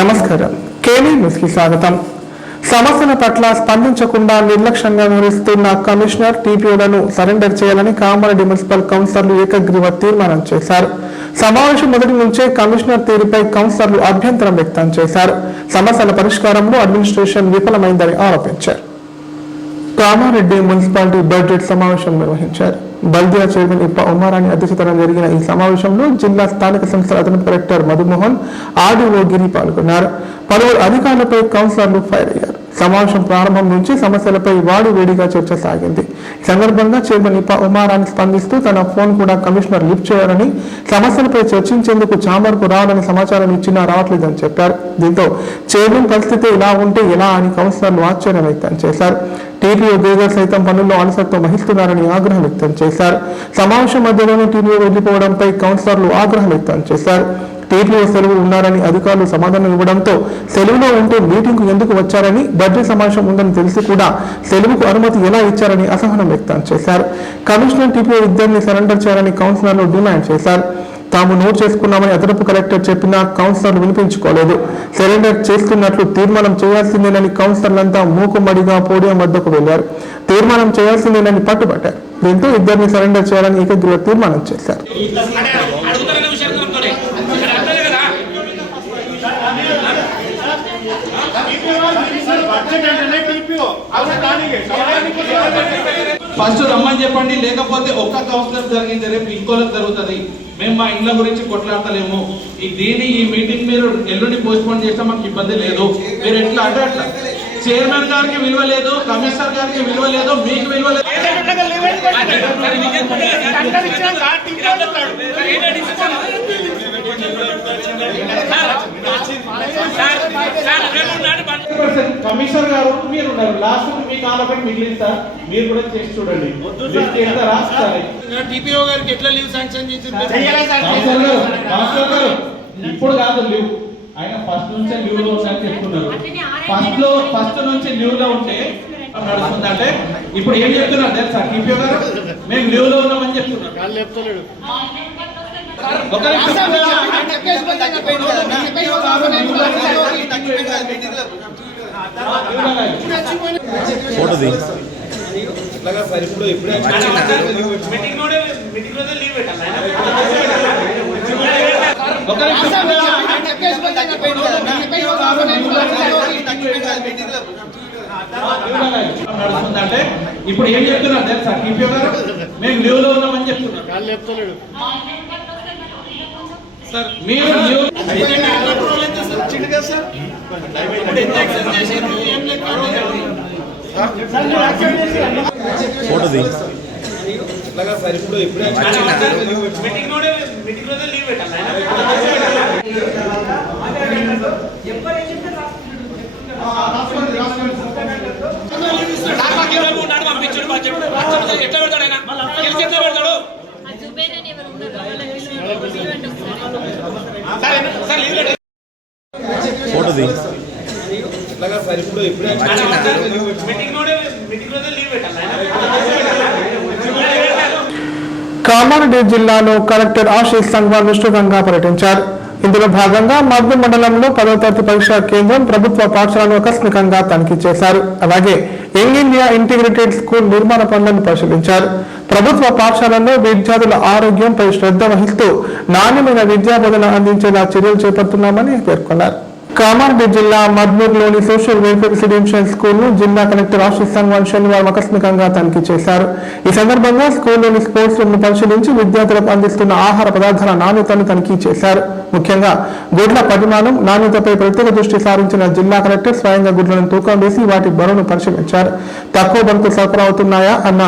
నమస్కారం. KV news కి స్వాగతం. సమస్యల పట్ల స్పందించకుండా నిర్లక్ష్యంగా వ్యవహరిస్తున్న కమిషనర్ టీపీఓలను సరెండర్ చేయాలని కామారెడ్డి మున్సిపల్ కౌన్సిలర్లు ఏకగ్రీవ తీర్మానం చేశారు. సమావేశం మొదటి నుంచే కమిషనర్ తీరుపై కౌన్సిలర్లు అభ్యంతరం వ్యక్తం చేశారు. సమస్యల పరిష్కారంలో అడ్మినిస్ట్రేషన్ విఫలమైందని ఆరోపించారు. కామారెడ్డి మున్సిపాలిటీ బడ్జెట్ సమావేశం నిర్వహించారు. బల్దియా చైర్మన్ ఇప్ప ఉమారాణి అధ్యక్షతన జరిగిన ఈ సమావేశంలో జిల్లా స్థానిక సంస్థల అదనపు కలెక్టర్ మధుమోహన్, ఆర్డీఓ గిరి పాల్గొన్నారు. పలువురు అధికారులపై కౌన్సిలర్లు ఫైర్ అయ్యారు. సమావేశం ప్రారంభం నుంచి సమస్యలపై వేడిగా చర్చ సాగింది. ఈ సందర్భంగా చైర్మన్ ఇప్ప ఉమారాణి స్పందిస్తూ తన ఫోన్ కూడా కమిషనర్ లిఫ్ట్ చేయాలని, సమస్యలపై చర్చించేందుకు చాంబర్కు రావాలని సమాచారం ఇచ్చినా రావట్లేదని చెప్పారు. దీంతో చైర్మన్ పరిస్థితి ఇలా ఉంటే ఎలా అని కౌన్సిలర్లు ఆశ్చర్యం వ్యక్తం చేశారు. టీపీఓ గేగర్ సైతం పనుల్లో అలసత్వం వహిస్తున్నారని ఆగ్రహం వ్యక్తం చేశారు. సమావేశం మధ్యలోనే టీపీఓ వెళ్లిపోవడంపై కౌన్సిలర్లు ఆగ్రహం వ్యక్తం చేశారు. టీపీఓ సెలవు ఉన్నారని అధికారులు సమాధానం ఇవ్వడంతో సెలవులో ఉంటే మీటింగ్ కు ఎందుకు వచ్చారని, బడ్జెట్ సమావేశం ఉందని తెలిసి కూడా సెలవుకు అనుమతి ఎలా ఇచ్చారని అసహనం వ్యక్తం చేశారు. కమిషనర్ టీపీఓ ఇద్దరిని సరెండర్ చేయాలని కౌన్సిలర్లు డిమాండ్ చేశారు. తాము నోట్ చేసుకున్నామని అదనపు కలెక్టర్ చెప్పినా కౌన్సిలర్లు వినిపించుకోలేదు. సరెండర్ చేస్తున్నట్లు తీర్మానం చేయాల్సిందేనని కౌన్సిలర్లంతా మూకుమ్మడిగా పోడియం వద్దకు వెళ్లారు. తీర్మానం చేయాల్సిందేనని పట్టుబట్టారు. దీంతో ఇద్దరిని సరెండర్ చేయాలని ఏకగ్రీవ తీర్మానం చేశారు. ఫస్ట్ రమ్మని చెప్పండి, లేకపోతే ఒక్క కౌన్సిలర్ జరిగింది రేపు ఇంకోలకు జరుగుతుంది. మేము మా ఇండ్ల గురించి కొట్లాడతలేము. ఈ మీటింగ్ మీరు ఎల్లుండి పోస్ట్ పోన్ చేస్తే మాకు ఇబ్బంది లేదు. మీరు ఎట్లా అంటే అట్లా చైర్మన్ గారికి విలువ లేదు, కమిషనర్ గారికి విలువ లేదు, మీకు విలువ లేదు. కమిషనర్ గారు మీరు ఉన్నారు, లాస్ట్ మీకు ఆలోపడి మిగిలిస్తా, మీరు కూడా చేసి చూడండి. టీపీఓ గారికి ఎట్లా లీవ్ శాంక్షన్ ఇప్పుడు కాదు లీవ్, ఆయన ఫస్ట్ నుంచే లీవ్ లో ఉన్నారని చెప్తున్నారు. ఫస్ట్ నుంచి లీవ్ లో ఉంటే నడుస్తుందంటే ఇప్పుడు ఏం చెప్తున్నారు తెలుసా టీపీఓ గారు, మేము లీవ్ లో ఉన్నామని చెప్తున్నారు. నడుస్తుందంటే ఇప్పుడు ఏం చెప్తున్నారు తెలుసా టీపీఓ గారు, మేము లీవ్ లో ఉన్నామని చెప్తున్నారు. సార్ మీరు ఎట్లా పెడతాడు ఆయన ఎట్లా పెడతాడు. కామారెడ్డి జిల్లాలో కలెక్టర్ ఆశీష్ సంగ్వాల్ విస్తృతంగా పర్యటించారు. ఇందులో భాగంగా మద్దు మండలంలో 10వ తరగతి పరీక్షా కేంద్రం, ప్రభుత్వ పాఠశాలను ఆకస్మికంగా తనిఖీ చేశారు. అలాగే యంగ్ ఇండియా ఇంటిగ్రేటెడ్ స్కూల్ నిర్మాణ పనులను పరిశీలించారు. ప్రభుత్వ పాఠశాలల్లో విద్యార్థుల ఆరోగ్యంపై శ్రద్ధ వహిస్తూ నాణ్యమైన విద్యా బోధన అందించేలా చర్యలు చేపడుతున్నామని పేర్కొన్నారు. కామారెడ్డి జిల్లా మద్మూర్లోని సోషల్ వెల్ఫేర్ రెసిడెన్షియల్ స్కూల్ ను జిల్లా కలెక్టర్ ఆశీష్ సంగ్వాల్ శనివారం ఆకస్మికంగా తనిఖీ చేశారు. ఈ సందర్భంగా స్కూల్లోని స్పోర్ట్స్ రూమ్ ను పరిశీలించి విద్యార్థులకు అందిస్తున్న ఆహార పదార్థాల నాణ్యతను తనిఖీ చేశారు. ముఖ్యంగా గుడ్ల పరిమాణం, నాణ్యతపై ప్రత్యేక దృష్టి సారించిన జిల్లా కలెక్టర్ స్వయంగా గుడ్లను తూకం వేసి వాటి బరువును పరిశీలించారు. తక్కువ బరువుతో సరఫరా అవుతున్నాయా అన్న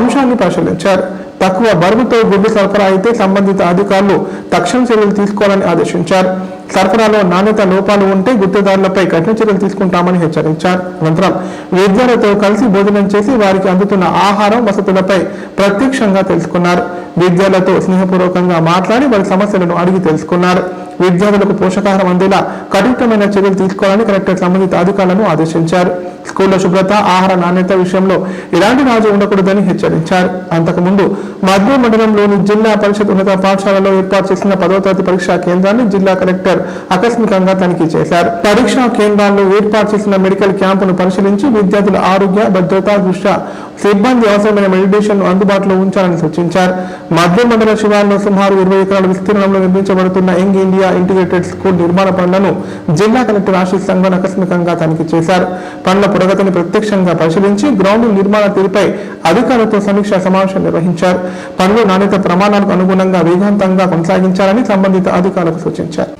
అంశాన్ని పరిశీలించారు. తక్కువ బరువుతో గుడ్లు సరఫరా అయితే సంబంధిత అధికారులు తక్షణ చర్యలు తీసుకోవాలని ఆదేశించారు. సరఫరాలో నాణ్యత లోపాలు ఉంటే గుత్తేదారులపై కఠిన చర్యలు తీసుకుంటామని హెచ్చరించారు. అనంతరం విద్యార్థులతో కలిసి భోజనం చేసి వారికి అందుతున్న ఆహారం, వసతులపై ప్రత్యక్షంగా తెలుసుకున్నారు. విద్యార్థులతో స్నేహపూర్వకంగా మాట్లాడి వారి సమస్యలను అడిగి తెలుసుకున్నారు. విద్యార్థులకు పోషకాహారం అందేలా కఠినమైన చర్యలు తీసుకోవాలని కలెక్టర్ సంబంధిత అధికారులను ఆదేశించారు. స్కూళ్ల శుభ్రత, ఆహార నాణ్యత విషయంలో ఎలాంటి రాజు ఉండకూడదని హెచ్చరించారు. అంతకుముందు మద్దూరు మండలంలోని జిల్లా పరిషత్ ఉన్నత పాఠశాలలో ఏర్పాటు చేసిన 10వ తరగతి పరీక్షా కేంద్రాన్ని జిల్లా కలెక్టర్ ఆకస్మికంగా తనిఖీ చేశారు. పరీక్షా కేంద్రాల్లో ఏర్పాటు చేసిన మెడికల్ క్యాంపును పరిశీలించి విద్యార్థుల ఆరోగ్య భద్రతా దృష్ట్యా సిబ్బంది అవసరమైన మెడిటేషన్ అందుబాటులో ఉంచాలని సూచించారు. మద్దూరు మండల శివారులో సుమారు 20 ఎకరాల విస్తీర్ణంలో నిర్మించబడుతున్న యంగ్ ఇండియా ఇంటిగ్రేటెడ్ స్కూల్ నిర్మాణ పనులను జిల్లా కలెక్టర్ ఆశీష్ సంఘన్ ఆకస్మికంగా తనిఖీ చేశారు. పనుల పురోగతిని ప్రత్యక్షంగా పరిశీలించి గ్రౌండ్ నిర్మాణ తీరుపై అధికారులతో సమీక్షా సమావేశం నిర్వహించారు. పనులు నాణ్యత ప్రమాణాలకు అనుగుణంగా వేగవంతంగా కొనసాగించాలని సంబంధిత అధికారులకు సూచించారు.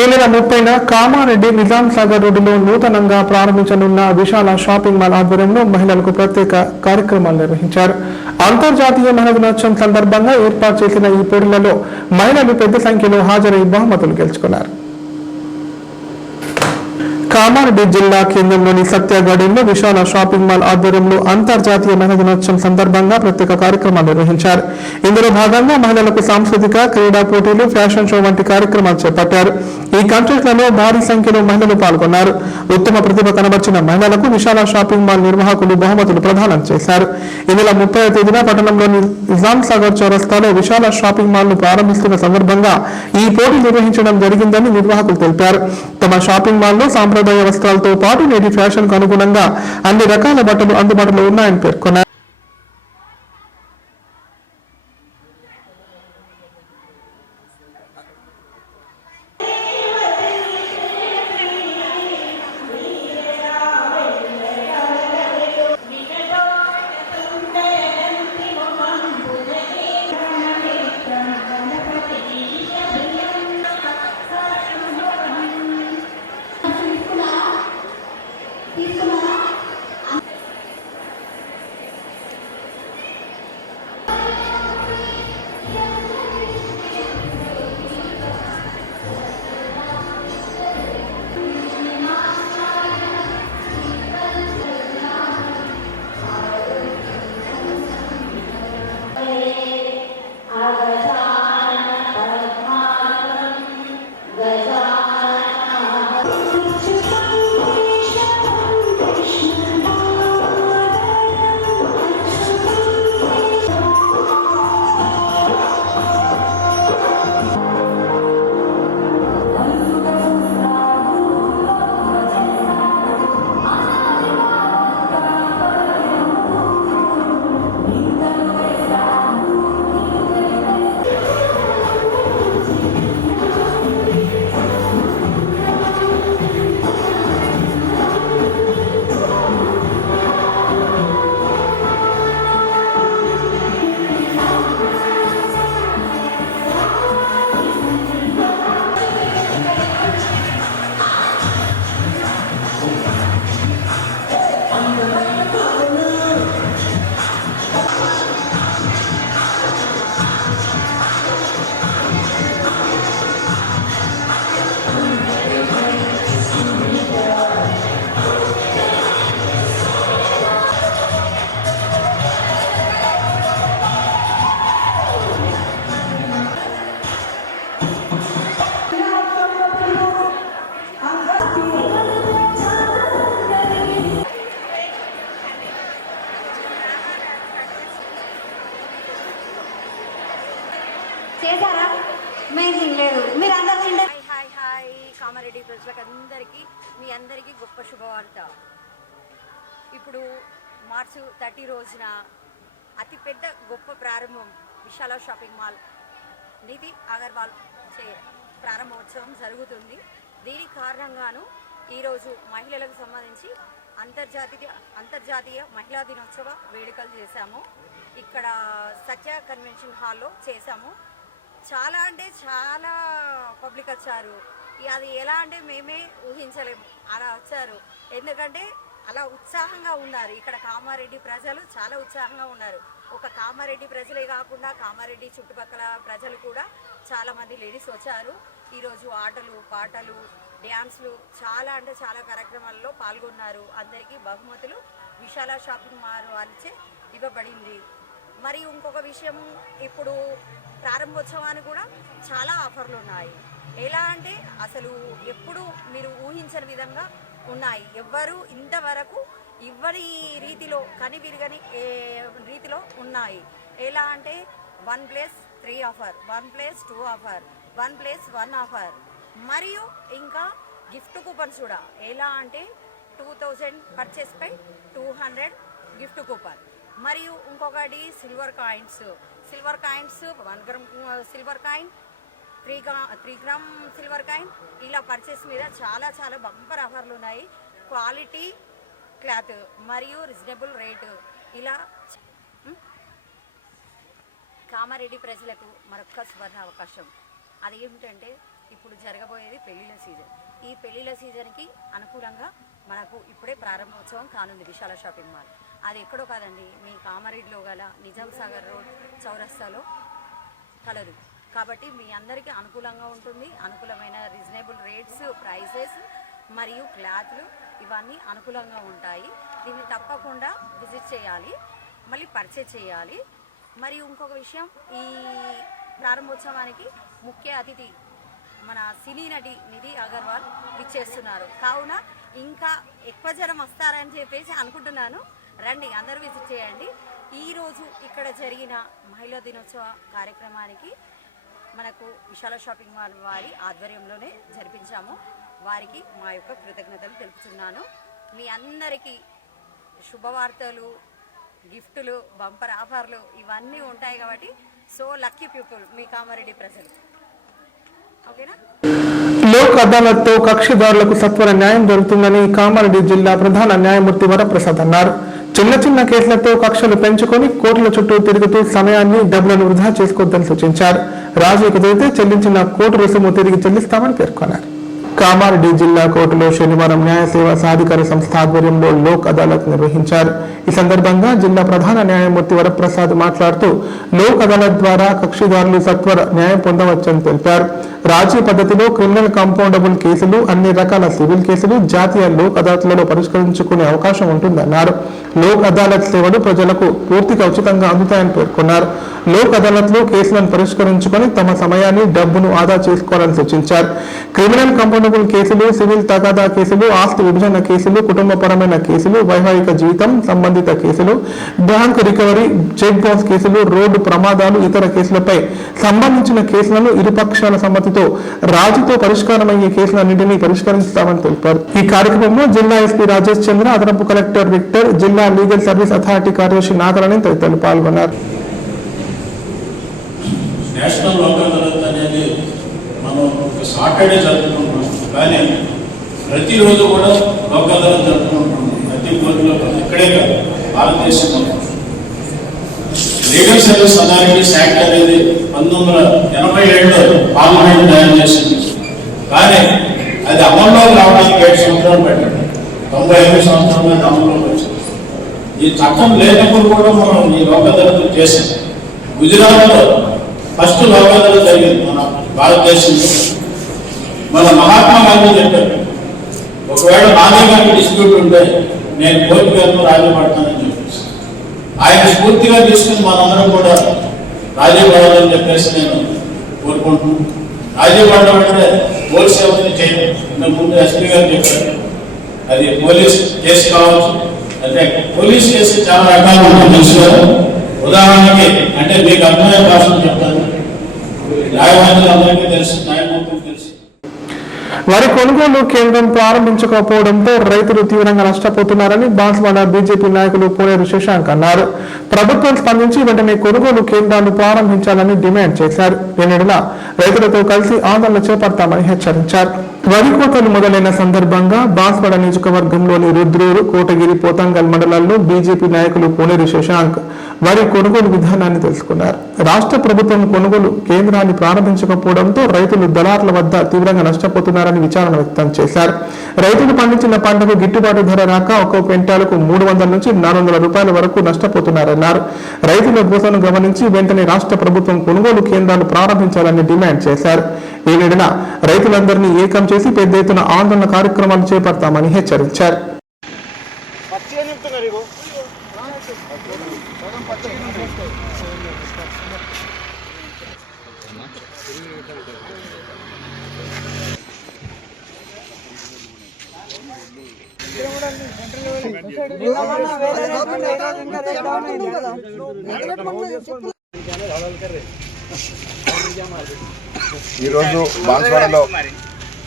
ఈ నెల 30న కామారెడ్డి నిజాం సాగర్ రోడ్డులో నూతనంగా ప్రారంభించనున్న విశాల షాపింగ్ మాల్ ఆధ్వర్యంలో మహిళలకు ప్రత్యేక కార్యక్రమాలు నిర్వహించారు. అంతర్జాతీయ మహిళా దినోత్సవం సందర్భంగా ఏర్పాటు చేసిన ఈ పోటీలలో మహిళలు పెద్ద సంఖ్యలో హాజరై బహుమతులు గెలుచుకున్నారు. కామారెడ్డి జిల్లా కేంద్రంలోని సత్యగార్డెన్లో విశాల షాపింగ్ మాల్ ఆధ్వర్యంలో అంతర్జాతీయ మహిళా దినోత్సవం సందర్భంగా ప్రత్యేక కార్యక్రమాలు నిర్వహించారు. ఇందులో భాగంగా మహిళలకు సాంస్కృతిక, క్రీడా పోటీలు, ఫ్యాషన్ షో వంటి కార్యక్రమాలు చేపట్టారు. ఈ కాంటెస్ట్లలో భారీ సంఖ్యలో మహిళలు పాల్గొన్నారు. ఉత్తమ ప్రతిభ కనబర్చిన మహిళలకు విశాల షాపింగ్ మాల్ నిర్వాహకులు బహుమతులు ప్రదానం చేశారు. ఈ నెల 30వ తేదీన పట్టణంలోని నిజాం సాగర్ చౌరస్తాలో విశాల షాపింగ్ మాల్ ను ప్రారంభిస్తున్న సందర్భంగా ఈ పోటీ నిర్వహించడం జరిగిందని నిర్వాహకులు తెలిపారు. తమ షాపింగ్ మాల్ లో సాంప్రదాయ వస్త్రాలతో పాటు నేటి ఫ్యాషన్ కు అనుగుణంగా అన్ని రకాల బట్టలు అందుబాటులో ఉన్నాయని పేర్కొన్నారు. చేశారా? అమేజింగ్ లేదు మీరు అందరూ తింటే. హాయ్ హాయ్ కామారెడ్డి ప్రజలకు అందరికీ మీ అందరికీ గొప్ప శుభవార్త. ఇప్పుడు మార్చి 30 రోజున అతిపెద్ద గొప్ప ప్రారంభం విశాల షాపింగ్ మాల్ నిధి అగర్వాల్ చే ప్రారంభోత్సవం జరుగుతుంది. దీనికి కారణంగాను ఈరోజు మహిళలకు సంబంధించి అంతర్జాతీయ మహిళా దినోత్సవ వేడుకలు చేశాము. ఇక్కడ సత్య కన్వెన్షన్ హాల్లో చేశాము. చాలా అంటే చాలా పబ్లిక్ వచ్చారు. అది ఎలా అంటే మేమే ఊహించలేము. అలా వచ్చారు. ఎందుకంటే అలా ఉత్సాహంగా ఉన్నారు. ఇక్కడ కామారెడ్డి ప్రజలు చాలా ఉత్సాహంగా ఉన్నారు. ఒక కామారెడ్డి ప్రజలే కాకుండా కామారెడ్డి చుట్టుపక్కల ప్రజలు కూడా చాలామంది లేడీస్ వచ్చారు. ఈరోజు ఆటలు పాటలు డ్యాన్స్లు చాలా అంటే చాలా కార్యక్రమాల్లో పాల్గొన్నారు. అందరికీ బహుమతులు విశాల షాపింగ్ మాల్ వారిచే ఇవ్వబడింది. మరియు ఇంకొక విషయం, ఇప్పుడు ప్రారంభోత్సవానికి కూడా చాలా ఆఫర్లు ఉన్నాయి. ఎలా అంటే అసలు ఎప్పుడు మీరు ఊహించని విధంగా ఉన్నాయి. ఎవ్వరు ఇంతవరకు ఇవ్వని రీతిలో కనివిరగని రీతిలో ఉన్నాయి. ఎలా అంటే 1+3 ఆఫర్, 1+2 ఆఫర్, 1+1 ఆఫర్, మరియు ఇంకా గిఫ్ట్ కూపన్స్ కూడా. ఎలా అంటే 2000 పర్చేస్ పై 200 గిఫ్ట్ కూపన్. మరియు ఇంకొకటి silver coins 1 gram silver coin, 3 gram silver coin. ఇలా పర్చేస్ మీద చాలా చాలా బంపర్ ఆఫర్లు ఉన్నాయి. క్వాలిటీ క్లాత్ మరియు రీజనబుల్ రేటు. ఇలా కామారెడ్డి ప్రజలకు మరొక సువర్ణ అవకాశం. అది ఏమిటంటే ఇప్పుడు జరగబోయేది పెళ్లిళ్ళ సీజన్. ఈ పెళ్లిళ్ళ సీజన్కి అనుకూలంగా మనకు ఇప్పుడే ప్రారంభోత్సవం కానుంది విశాల షాపింగ్ మాల్. అది ఎక్కడో కాదండి, మీ కామారెడ్డిలో గల నిజాం సాగర్ రోడ్ చౌరస్తాలో కలదు. కాబట్టి మీ అందరికీ అనుకూలంగా ఉంటుంది. అనుకూలమైన రీజనబుల్ రేట్స్, ప్రైసెస్ మరియు క్లాత్లు ఇవన్నీ అనుకూలంగా ఉంటాయి. దీన్ని తప్పకుండా విజిట్ చేయాలి, మళ్ళీ పర్చేజ్ చేయాలి. మరియు ఇంకొక విషయం, ఈ ప్రారంభోత్సవానికి ముఖ్య అతిథి మన సినీ నటి నిధి అగర్వాల్ విచ్చేస్తున్నారు. కావున ఇంకా ఎక్కువ జనం వస్తారని చెప్పేసి అనుకుంటున్నాను. రండి, అందరూ విజిట్ చేయండి. ఈరోజు ఇక్కడ జరిగిన మహిళా దినోత్సవ కార్యక్రమానికి మనకు విశాల షాపింగ్ మాల్ వారి ఆధ్వర్యంలోనే జరిపించాము. వారికి మా యొక్క కృతజ్ఞతలు తెలుపుతున్నాను. మీ అందరికీ శుభవార్తలు, గిఫ్టులు, బంపర్ ఆఫర్లు ఇవన్నీ ఉంటాయి. కాబట్టి సో లక్కీ పీపుల్ మీ కామారెడ్డి ప్రజలు. ఓకేనా? లోక్ అదాలత్తో కక్షిదారులకు సత్వర న్యాయం జరుగుతుందని కామారెడ్డి జిల్లా ప్రధాన న్యాయమూర్తి వరప్రసాద్ అన్నారు. చిన్న చిన్న కేసులతో కక్షలు పెంచుకొని కోర్టుల చుట్టూ తిరుగుతూ సమయాన్ని, డబ్బులను వృధా చేసుకోవద్దని సూచించారు. రాజీ కుదిరితే చెల్లించిన కోర్టు రుసుము తిరిగి చెల్లిస్తామని పేర్కొన్నారు. కామారెడ్డి జిల్లా కోర్టులో శనివారం న్యాయ సేవా సాధికార సంస్థ ఆధ్వర్యంలో లోక్ అదాలత్ నిర్వహించారు. ఈ సందర్భంగా జిల్లా ప్రధాన న్యాయమూర్తి వరప్రసాద్ మాట్లాడుతూ లోక్ అదాలత్ ద్వారా కక్షిదారులు సత్వర న్యాయం పొందవచ్చని తెలిపారు. రాజీ పద్ధతిలో క్రిమినల్ కాంపౌండబుల్ కేసులు, అన్ని రకాల సివిల్ కేసులు జాతీయ లోక్ అదాలత్లలో పరిష్కరించుకునే అవకాశం ఉంటుందన్నారు. లోక్ అదాలత్ సేవలు ప్రజలకు పూర్తిగా ఉచితంగా అందుతాయని పేర్కొన్నారు. లోక్ అదాలత్లో కేసులను పరిష్కరించుకొని తమ సమయాన్ని, డబ్బును ఆదా చేసుకోవాలని సూచించారు. క్రిమినల్ కాంపౌండబుల్ కేసులు, సివిల్ తగాదా కేసులు, ఆస్తి విభజన కేసులు, కుటుంబపరమైన కేసులు, వైవాహిక జీవితం సంబంధిత కేసులు, బ్యాంకు రికవరీ, చెక్ బౌన్స్ కేసులు, రోడ్డు ప్రమాదాలు, ఇతర కేసులపై సంబంధించిన కేసులను ఇరుపక్షాల సమ్మతితో రాజీతో పరిష్కారమయ్యే కేసులన్నింటినీ పరిష్కరిస్తామని తెలిపారు. ఈ కార్యక్రమంలో జిల్లా ఎస్పీ రాజేష్ చంద్ర, అదనపు కలెక్టర్ విక్టర్, జిల్లా లీగల్ సర్వీస్ అథారిటీ కార్యదర్శి నాగరాణి తదితరులు పాల్గొన్నారు. నేషనల్ లోక్ అదాలత్ అనేది మనం సాటర్డే జరుపుకుంటున్నాం, కానీ ప్రతిరోజు కూడా లోక్ అదాలత్ జరుపుకుంటున్నాం. ప్రతి కోర్టులో ఇక్కడే కాదు, భారతదేశంలో. లీగల్ సర్వీస్ అథారిటీస్ యాక్ట్ అనేది 1987లో పార్లమెంట్ తయారు చేసింది. కానీ అది అమల్లోకి రావడానికి 7 సంవత్సరాలు పట్టింది. 95 సంవత్సరాల మీద అమల్లోకి వచ్చింది. ఈ చట్టం లేనప్పుడు కూడా మనం ఈ లోక్ అదాలత్ చేసాం. గుజరాత్లో ఫస్ట్ లోక్ అదాలత్ జరిగింది మన భారతదేశంలో. మన మహాత్మా గాంధీ చెప్పారు, ఒకవేళ నా దగ్గర డిస్ప్యూట్ ఉంటే నేను కోర్టు గారితో రాజీ పడతానని చెప్పేసి ఆయన స్ఫూర్తిగా తీసుకుని మనందరం కూడా రాజీ పడాలని చెప్పేసి నేను కోరుకుంటున్నాను. రాజీ పడడం అంటే పోలీస్ వ్యవస్థని చేయండి. ఇంతకు ముందు ఎస్పీ గారు చెప్పారు, అది పోలీస్ కేసు కావచ్చు. అంటే పోలీస్ కేసు చాలా రకాలు ఉంటుంది తెలుసు కదా. ఉదాహరణకి అంటే మీకు అర్థమయ్యే భాషను చెప్తాను. న్యాయవాదులందరికీ తెలుసు, న్యాయమూర్తులు తెలుసు. వరి కొనుగోలు కేంద్రం ప్రారంభించకపోవడంతో రైతులు తీవ్రంగా నష్టపోతున్నారని బాన్స్వాడ బీజేపీ నాయకులు పోలేరు శశాంక్ అన్నారు. ప్రభుత్వం స్పందించి వెంటనే కొనుగోలు కేంద్రాలు ప్రారంభించాలని డిమాండ్ చేశారు. దీనివల్ల రైతులతో కలిసి ఆందోళన చేపడతామని హెచ్చరించారు. వరి కోతలు మొదలైన సందర్భంగా బాన్స్వాడ నియోజకవర్గంలోని రుద్రూరు, కోటగిరి, పోతంగల్ మండలాల్లో బీజేపీ నాయకులు పోలేరు శశాంక్ వారి కొనుగోలు విధానాన్ని తెలుసుకున్నారు. రాష్ట్ర ప్రభుత్వం కొనుగోలు కేంద్రాన్ని ప్రారంభించకపోవడంతో రైతులు దళారుల వద్ద తీవ్రంగా నష్టపోతున్నారని విచారణ వ్యక్తం చేశారు. రైతులు పండించిన పంటకు గిట్టుబాటు ధర రాక ఒక్కో క్వింటాలకు 300 నుంచి 400 రూపాయల వరకు నష్టపోతున్నారన్నారు. రైతుల గోసను గమనించి వెంటనే రాష్ట్ర ప్రభుత్వం కొనుగోలు కేంద్రాలు ప్రారంభించాలని డిమాండ్ చేశారు. ఈ నిడిన రైతులందరినీ ఏకం చేసి పెద్ద ఎత్తున ఆందోళన కార్యక్రమాలు చేపడతామని హెచ్చరించారు. ఈరోజు బాన్స్వాడలో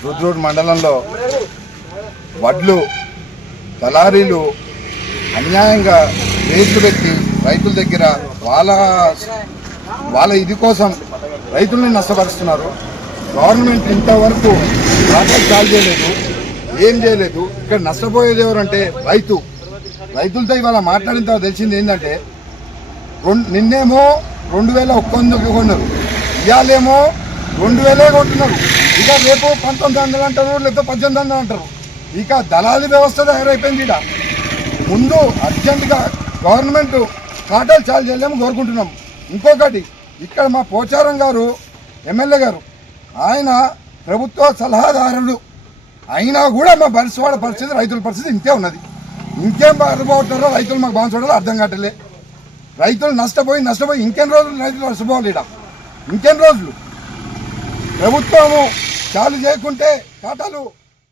రుద్రూర్ మండలంలో వడ్లు దళారీలు అన్యాయంగా రేట్లు పెట్టి రైతుల దగ్గర వాళ్ళ ఇది కోసం రైతుల్ని నష్టపరుస్తున్నారు. గవర్నమెంట్ ఇంతవరకు ప్రాజెక్ట్ చాలు చేయలేదు, ఏం చేయలేదు. ఇక్కడ నష్టపోయేది ఎవరంటే రైతులతో ఇవాళ మాట్లాడిన తర్వాత తెలిసింది ఏంటంటే నిన్నేమో 2100 కొన్నారు, ఇవాళేమో 2000 కొంటున్నారు. ఇక రేపు 1900 అంటారు, లేకపోతే 1800 అంటారు. ఇక దళారీ వ్యవస్థ తయారైపోయింది. ఇక ముందు అర్జెంటుగా గవర్నమెంట్ కాటాలు చాలు చేయలేము కోరుకుంటున్నాం. ఇంకొకటి, ఇక్కడ మా పోచారం గారు ఎమ్మెల్యే గారు ఆయన ప్రభుత్వ సలహాదారులు అయినా కూడా మా బాన్స్వాడ పరిస్థితి, రైతుల పరిస్థితి ఇంతే ఉన్నది. ఇంకేం బాధపడతారో రైతులు మాకు బాన్స్వాడలో అర్థం కావట్లే. రైతులు నష్టపోయి ఇంకెన్ని రోజులు రైతులు నష్టపోవాలి? ఇంకెన్ని రోజులు ప్రభుత్వము చాలు చేయకుంటే కాటాలు.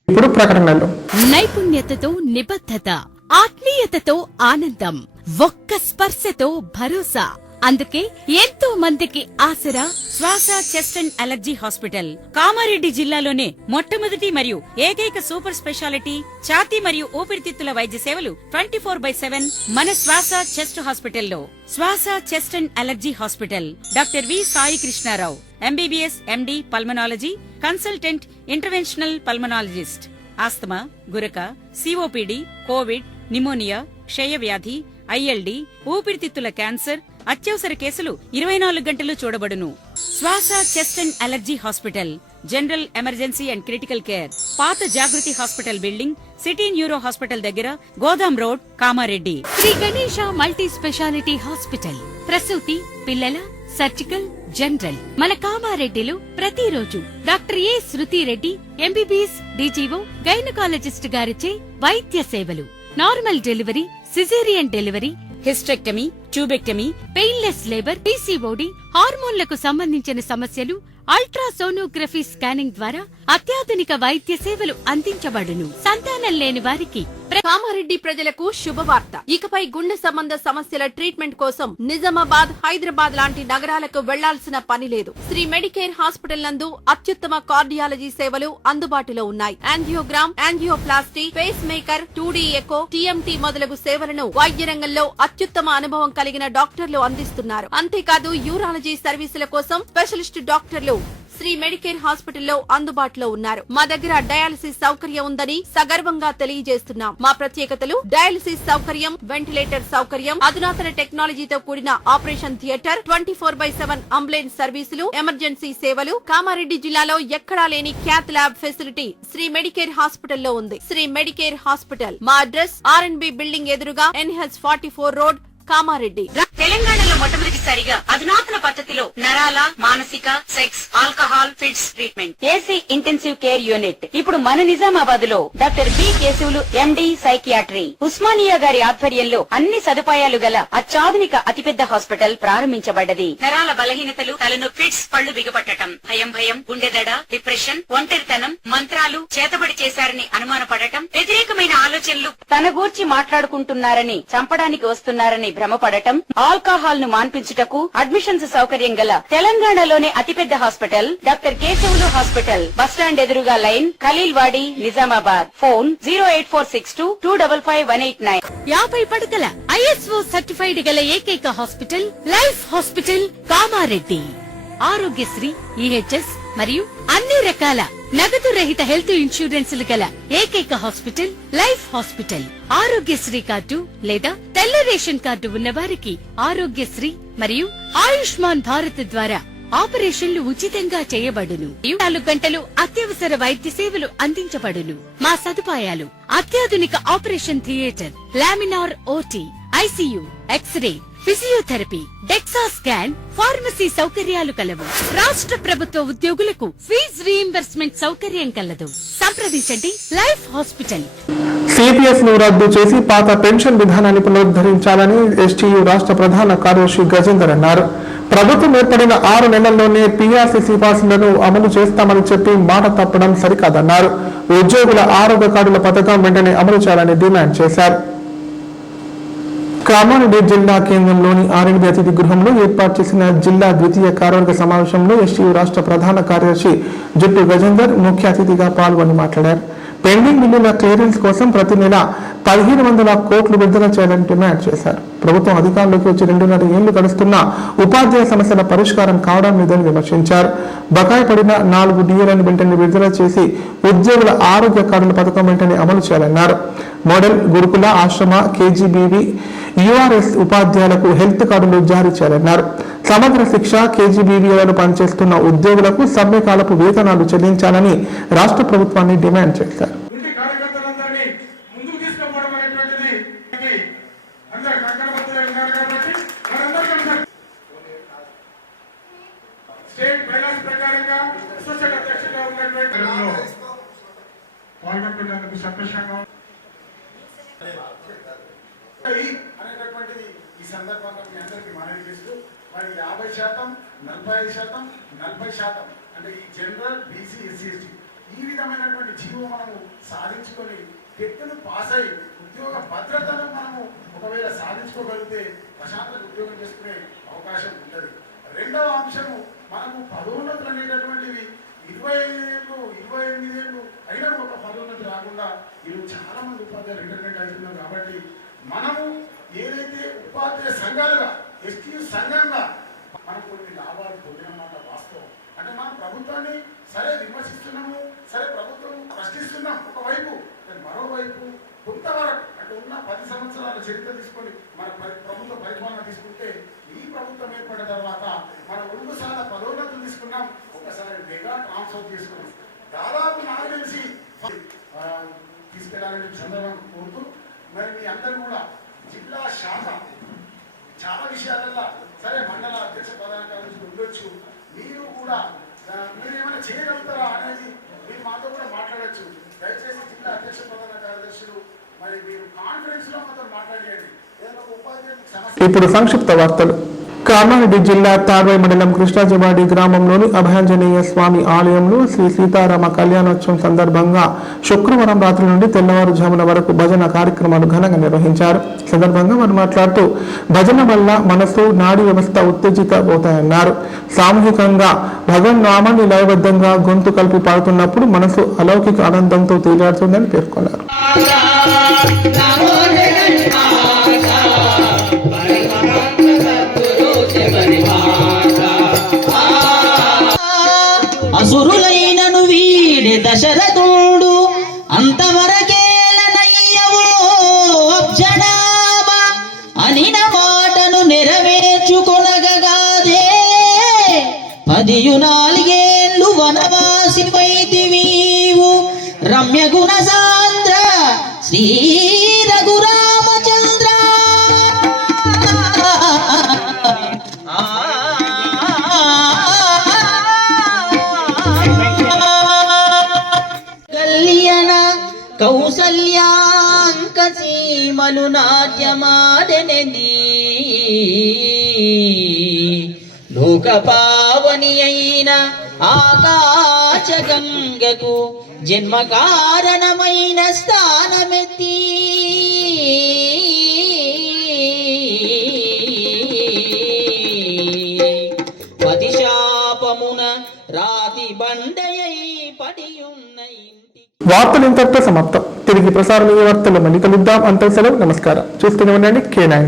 ఇప్పుడు ప్రకటనలు. నైపుణ్యతతో నిబద్ధత, ఆత్మీయతతో ఆనందం, ఒక్క స్పర్శతో భరోసా. అందుకే ఎంతో మందికి ఆసరా శ్వాస chest and allergy hospital. Kamareddy జిల్లాలోనే మొట్టమొదటి మరియు ఏకైక సూపర్ స్పెషాలిటీ ఛాతీ మరియు ఊపిరితిత్తుల వైద్య సేవలు 24/7 మన శ్వాస చెస్ట్ హాస్పిటల్లో. Swasa chest and allergy hospital. Doctor V Sai Krishnarao, MBBS MD pulmonology, consultant interventional pulmonologist. Asthma, గురక, సిఓపిడి, కోవిడ్, నిమోనియా, క్షయవ్యాధి, ఐఎల్డి, ఊపిరితిత్తుల క్యాన్సర్, అత్యవసర కేసులు 24 గంటలు చూడబడును. Swasa chest and allergy hospital. General emergency and critical care. పాత Jagruthi hospital building, city neuro hospital దగ్గర, గోదాం road, Kamareddy. Shri Ganesha multi speciality hospital. ప్రసూతి, పిల్లల, సర్జికల్, జనరల్. మన కామారెడ్డిలో ప్రతిరోజు doctor A Shruti Reddy, MBBS, DGO, gynaecologist గారిచే వైద్య సేవలు. Normal delivery, caesarean delivery, hysterectomy, tubectomy, painless labour, PCOD, హార్మోన్లకు సంబంధించిన సమస్యలు, అల్ట్రాసోనోగ్రఫీ స్కానింగ్ ద్వారా అత్యాధునిక వైద్య సేవలు అందించబడును. సంతానం లేని వారికి. కామారెడ్డి ప్రజలకు శుభవార్త. ఇకపై గుండె సంబంధ సమస్యల ట్రీట్మెంట్ కోసం నిజామాబాద్, హైదరాబాద్ లాంటి నగరాలకు వెళ్లాల్సిన పని లేదు. శ్రీ మెడికేర్ హాస్పిటల్ నందు అత్యుత్తమ కార్డియాలజీ సేవలు అందుబాటులో ఉన్నాయి. Angiogram, angioplasty, pacemaker, 2D echo, TMT మొదలగు సేవలను వైద్య రంగంలో అత్యుత్తమ అనుభవం కలిగిన డాక్టర్లు అందిస్తున్నారు. అంతేకాదు యూరాలజీ సర్వీసుల కోసం స్పెషలిస్ట్ డాక్టర్లు శ్రీ మెడికేర్ హాస్పిటల్లో అందుబాటులో ఉన్నారు. మా దగ్గర డయాలసిస్ సౌకర్యం ఉందని సగర్వంగా తెలియజేస్తున్నాం. మా ప్రత్యేకతలు: డయాలసిస్ సౌకర్యం, వెంటిలేటర్ సౌకర్యం, అధునాతన టెక్నాలజీతో కూడిన ఆపరేషన్ థియేటర్, 24/7 అంబులెన్స్ సర్వీసులు, ఎమర్జెన్సీ సేవలు. కామారెడ్డి జిల్లాలో ఎక్కడా లేని cath lab facility Shri Medicare హాస్పిటల్లో ఉంది. Shri Medicare hospital. మా అడ్రస్ R&B బిల్డింగ్ ఎదురుగా NH 44 రోడ్, కామారెడ్డి. తెలంగాణలో మొట్టమొదటిసారిగా అధునాతన పద్ధతిలో నరాల, మానసిక, sex, alcohol fits treatment. AC intensive care unit ఇప్పుడు మన నిజామాబాద్ లో doctor B Keshavulu MD psychiatry, Osmania గారి ఆధ్వర్యంలో అన్ని సదుపాయాలు గల అత్యాధునిక అతిపెద్ద హాస్పిటల్ ప్రారంభించబడ్డది. నరాల బలహీనతలు, తలనొప్పి, ఫిట్స్, పళ్లు బిగపట్టడం, భయం, గుండెదడ, డిప్రెషన్, ఒంటరితనం, మంత్రాలు చేతబడి చేశారని అనుమానపడటం, వ్యతిరేకమైన ఆలోచనలు, తన గూర్చి మాట్లాడుకుంటున్నారని, చంపడానికి వస్తున్నారని భ్రమపడటం, ఆల్కహాల్ ను మాన్పించుటకు అడ్మిషన్స్ సౌకర్యం గల తెలంగాణలోనే అతిపెద్ద hospital doctor Keshavulu hospital. Bus stand ఎదురుగా లైన్, ఖలీల్వాడి, నిజామాబాద్. ఫోన్ 08462255189. 50 పడకల ISO సర్టిఫైడ్ గల ఏకైక hospital life hospital Kamareddy. Aarogyasri, EHS మరియు అన్ని రకాల నగదు రహిత హెల్త్ ఇన్సూరెన్సులు గల ఏకైక hospital life hospital. Aarogyasri card లేదా తెల్ల రేషన్ కార్డు ఉన్న వారికి ఆరోగ్యశ్రీ మరియు ఆయుష్మాన్ భారత్ ద్వారా ఆపరేషన్లు ఉచితంగా చేయబడును. 24 గంటలు అత్యవసర వైద్య సేవలు అందించబడును. మా సదుపాయాలు: అత్యాధునిక operation theatre, laminar OT, ICU, x-ray, physiotherapy, dexa scan, pharmacy సౌకర్యాలు కలవు. రాష్ట్ర ప్రభుత్వ ఉద్యోగులకు ఫీజు రీయింబర్స్మెంట్ సౌకర్యం కలదు. సంప్రదించండి లైఫ్ హాస్పిటల్. సిపిఎస్ ను రద్దు చేసి పాత పెన్షన్ విధానాన్ని పునరుద్ధరించాలని ఎస్టీయూ రాష్ట్ర ప్రధాన కార్యదర్శి గజేందర్ అన్నారు. ప్రభుత్వం ఏర్పడిన 6 నెలల్లోనే పీఆర్సీ సిఫార్సులను అమలు చేస్తామని చెప్పి మాట తప్పడం సరికాదన్నారు. ఉద్యోగుల ఆరోగ్య కార్డుల పథకం వెంటనే అమలు చేయాలని డిమాండ్ చేశారు. కామారెడ్డి జిల్లా కేంద్రంలోని ఆర్ఎండ్బి అతిథి గృహంలో ఏర్పాటు చేసిన జిల్లా ద్వితీయ కార్యవర్గ సమావేశంలో ఎస్టీయూ రాష్ట్ర ప్రధాన కార్యదర్శి జుట్టు గజేందర్ ముఖ్య అతిథిగా పాల్గొని మాట్లాడారు. పెండింగ్ బిల్లుల క్లియరెన్స్ కోసం ప్రతి నెల 1500 కోట్లు విడుదల చేయాలని డిమాండ్ చేశారు. ప్రభుత్వం అధికారంలోకి వచ్చి 2.5 ఏళ్లు గడుస్తున్నా ఉపాధ్యాయ సమస్యల పరిష్కారం కావడం లేదని విమర్శించారు. బకాయి పడిన 4 డిఏలను వెంటనే విడుదల చేసి ఉద్యోగుల ఆరోగ్య కార్డుల పథకం వెంటనే అమలు చేయాలన్నారు. మోడల్ గురుకుల ఆశ్రమ కేజీబీవీ యూఆర్ఎస్ ఉపాధ్యాయులకు హెల్త్ కార్డులు జారీ చేయాలన్నారు. సమగ్ర శిక్ష కేజీబీవీలలో పనిచేస్తున్న ఉద్యోగులకు సమ్మెకాలపు వేతనాలు చెల్లించాలని రాష్ట్ర ప్రభుత్వాన్ని డిమాండ్ చేశారు. పాల్గొంటున్నందుకు సంతోషంగా అనేటటువంటిది ఈ సందర్భంగా మీ అందరికీ మనవి చేస్తూ మరి 50%, 45%, 40% అంటే ఈ జనరల్ బీసీ ఎస్సీ ఎస్టీ ఈ విధమైనటువంటి జీవో మనము సాధించుకొని వ్యక్తులు పాస్ అయ్యి ఉద్యోగ భద్రతను మనము ఒకవేళ సాధించుకోగలిగితే ప్రశాంతంగా ఉద్యోగం చేసుకునే అవకాశం ఉంటుంది. రెండవ అంశము మనము పదోన్నతులు అనేటటువంటివి 25 ఏళ్ళు 28 ఏళ్ళు అయినా ఒక పదోన్నతి రాకుండా ఈరోజు చాలా మంది ఉపాధ్యాయులు రిటైర్మెంట్ అవుతున్నారు. కాబట్టి మనము ఏదైతే ఉపాధ్యాయ సంఘాలుగా ఎస్టీయూ సంఘంగా మనం కొన్ని లాభాలు పొందినమాట వాస్తవం. అంటే మనం ప్రభుత్వాన్ని సరే విమర్శిస్తున్నాము, సరే ప్రభుత్వం ప్రశ్నిస్తున్నాం ఒకవైపు, మరోవైపు కొంతవరకు అంటే ఉన్న 10 సంవత్సరాల చరిత్ర తీసుకొని మన ప్రభుత్వ పరిపాలన తీసుకుంటే ఈ ప్రభుత్వం ఏర్పడిన తర్వాత మనం 2 సార్లు పదోన్నతులు తీసుకున్నాం, ఒకసారి మెగా ట్రాన్స్ఫర్ చేసుకున్నాం. దాదాపు నాకు తెలిసి తీసుకెళ్లాలని సందర్భం కోరుతూ మరి మీ అందరూ కూడా జిల్లా శాఖ చాలా విషయాలలో సరే మండల అధ్యక్ష ప్రధాన కార్యదర్శులు ఉండొచ్చు, మీరు కూడా మీరు ఏమైనా చేయగలుగుతారా అనేది మీరు మాతో కూడా మాట్లాడచ్చు. దయచేసి జిల్లా అధ్యక్ష ప్రధాన కార్యదర్శులు మరి మీరు కాన్ఫరెన్స్ లో మాతో మాట్లాడేయండి. ఏదైనా ఉపాధ్యాయులకు సమస్య. ఇప్పుడు సంక్షిప్త వార్తలు. కామారెడ్డి జిల్లా తాడ్వాయి మండలం కృష్ణాజవాడి గ్రామంలోని అభయాంజనేయ స్వామి ఆలయంలో శ్రీ సీతారామ కళ్యాణోత్సవం సందర్భంగా శుక్రవారం రాత్రి నుండి తెల్లవారుజామున వరకు భజన కార్యక్రమాలు ఘనంగా నిర్వహించారు. సందర్భంగా వారు మాట్లాడుతూ భజన వల్ల మనసు నాడీ వ్యవస్థ ఉత్తేజితమవుతాయన్నారు. సామూహికంగా భగవన్నామాన్ని లయబద్ధంగా గొంతు కలిపి పాడుతున్నప్పుడు మనసు అలౌకిక ఆనందంతో తేలియాడుతుందని పేర్కొన్నారు. అసురులైనను వీడే దశరథుడు అంతవరకేలనయ్యవో అబ్జనాభ అనిన మాటను నెరవేర్చుకొనగగాదే 14 ఏళ్ళు వనవాసి వైదివీవు రమ్య గుణ సాంద్ర శ్రీ రఘురామచంద్ర కళ్యాణ కౌసల్యాంక సీమలు నాట్యమాడెనని లోక పావని అయిన ఆకాశ గంగకు జన్మ కారణమైన స్థానమెత్తి పతిశాపమున రాతి బండయై పడియున్న ఇంటి. వార్తలు ఇంతటితో సమాప్తం. తిరిగి ప్రసారం ఈ వార్తలు మళ్ళీ కలుద్దాం. అంత సెలవు. నమస్కారం. చూస్తూనే ఉండండి K9.